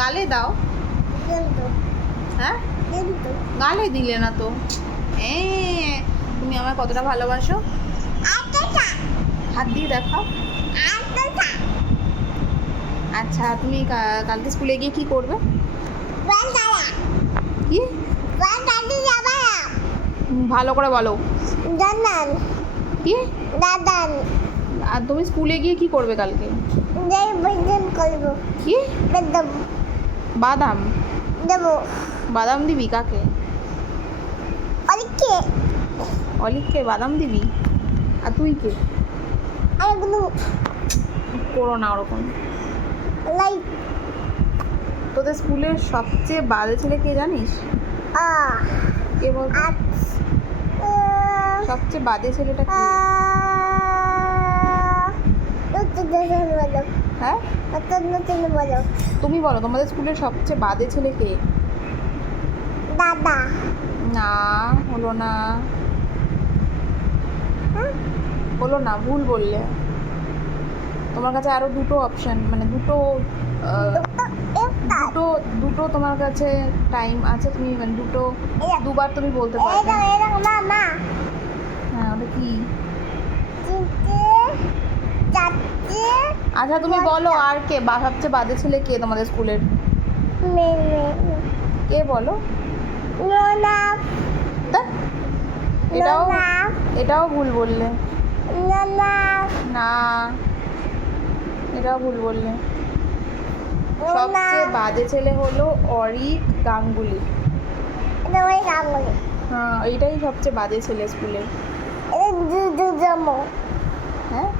গালে দাও। হ্যাঁ, গালে দিলে না তো। তুমি আমায় কতটা ভালোবাসো? হাত দিয়ে দেখাও। আচ্ছা, তুমি কালকে স্কুলে গিয়ে কি করবে? কি ভালো করে বলো। কি? আর তুমি স্কুলে গিয়ে কি করবে কালকে? কি? বাদাম বাদাম দিবি কাকে? অলিককে বাদাম দিবি? আর তুই কে? করো না ওরকম। তোদের স্কুলের সবচেয়ে বাজে ছেলে কে জানিস? কে বল? সবচেয়ে বাজে ছেলেটা কে? হ্যাঁ, তুমি বলো তোমাদের স্কুলের সবচেয়ে বাজে ছেলে কে? দাদা। না, হলো না। হলো না, ভুল বললে। তোমার কাছে আরো দুটো অপশন, মানে দুটো দুটো তোমার কাছে টাইম আছে, তুমি মানে দুবার তুমি বলতে পারবে। হ্যাঁ, ওটা কি? আচ্ছা তুমি বলো, আর কে সবচেয়ে বাজে ছেলে কে তোমাদের স্কুলের? কে বলো? এটাও ভুল বললে। না, এটাও ভুল বললে। সবচেয়ে বাজে ছেলে হলো অরিক গাঙ্গুলি। হ্যাঁ, এইটাই সবচেয়ে বাজে ছেলে স্কুলে। হ্যাঁ,